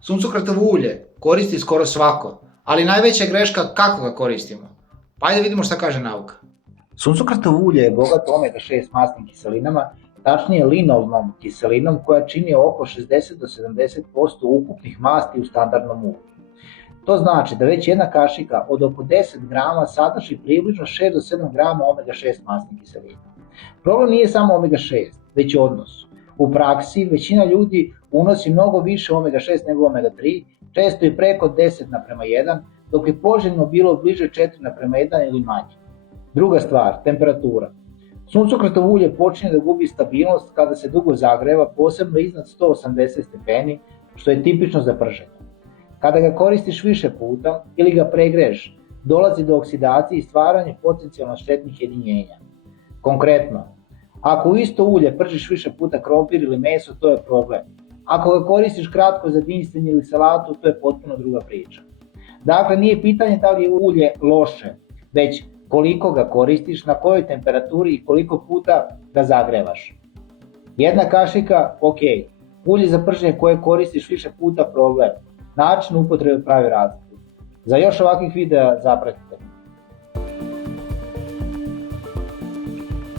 Suncokretovo ulje koristi skoro svako, ali najveća je greška kako ga koristimo. Pa ajde vidimo šta kaže nauka. Suncokretovo ulje je bogato omega-6 masnim kiselinama, tačnije linolnom kiselinom koja čini oko 60 do 70% ukupnih masti u standardnom ulju. To znači da već jedna kašika od oko 10 grama sadrži približno 6 do 7 grama omega-6 masnih kiselina. Problem nije samo omega-6, već odnos. U praksi većina ljudi unosi mnogo više omega-6 nego omega-3, često i preko 10:1, dok je poželjno bilo bliže 4:1 ili manje. Druga stvar, temperatura. Suncokretovo ulje počinje da gubi stabilnost kada se dugo zagreva, posebno iznad 180 stepeni, što je tipično za prženje. Kada ga koristiš više puta ili ga pregreješ, dolazi do oksidacije i stvaranja potencijalno štetnih jedinjenja. Konkretno, ako u isto ulje pržiš više puta krompir ili meso, to je problem. Ako ga koristiš kratko za dinstenje ili salatu, to je potpuno druga priča. Dakle, nije pitanje da li je ulje loše, već koliko ga koristiš, na kojoj temperaturi i koliko puta ga zagrevaš. Jedna kašika, ok, ulje za prženje koje koristiš više puta problem. Način upotrebe pravi razliku. Za još ovakvih videa zapratite.